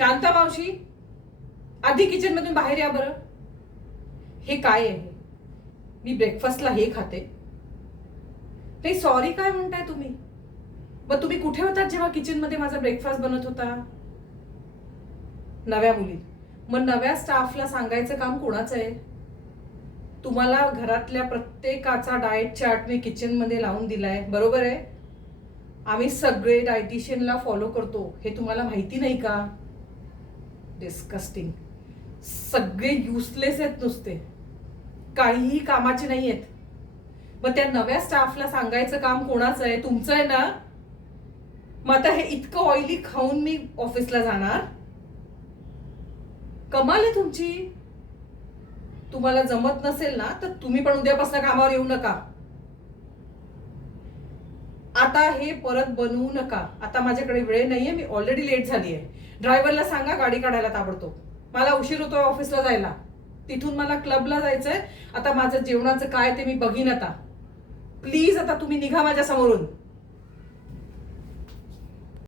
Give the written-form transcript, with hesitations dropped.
शांता मावशी, आधी किचन मधून बाहेर या बरं. हे काय आहे? मी ब्रेकफास्टला हे खाते. नाही, सॉरी काय म्हणताय तुम्ही? मग तुम्ही कुठे होतात जेव्हा किचन मध्ये माझा ब्रेकफास्ट बनत होता? नव्या मुली. मग नव्या स्टाफला सांगायचं काम कोणाचं आहे? तुम्हाला घरातल्या प्रत्येकाचा डाएट चार्ट मी किचन मध्ये लावून दिलाय, बरोबर आहे? आम्ही सगळे डायटिशियनला फॉलो करतो, हे तुम्हाला माहिती नाही का? डिस्कस्टिंग. सगळे युजलेस आहेत, नुसते काहीही कामाचे नाही आहेत. मग त्या नव्या स्टाफला सांगायचं काम कोणाचं आहे? तुमचं आहे ना? मग आता हे इतकं ऑइली खाऊन मी ऑफिसला जाणार? कमाल आहे तुमची. तुम्हाला जमत नसेल ना तर तुम्ही पण उद्यापासून कामावर येऊ नका. आता हे परत बनवू नका. आता माझ्याकडे वेळ नाहीये, मी ऑलरेडी लेट झाली आहे. ड्रायव्हरला सांगा गाडी काढायला ताबडतोब. मला उशीर होतोय ऑफिसला जायला. तिथून मला क्लबला जायचंय. आता माझं जेवणाचं काय ते मी बघीन आता. प्लीज आता तुम्ही निघा माझ्या समोरून.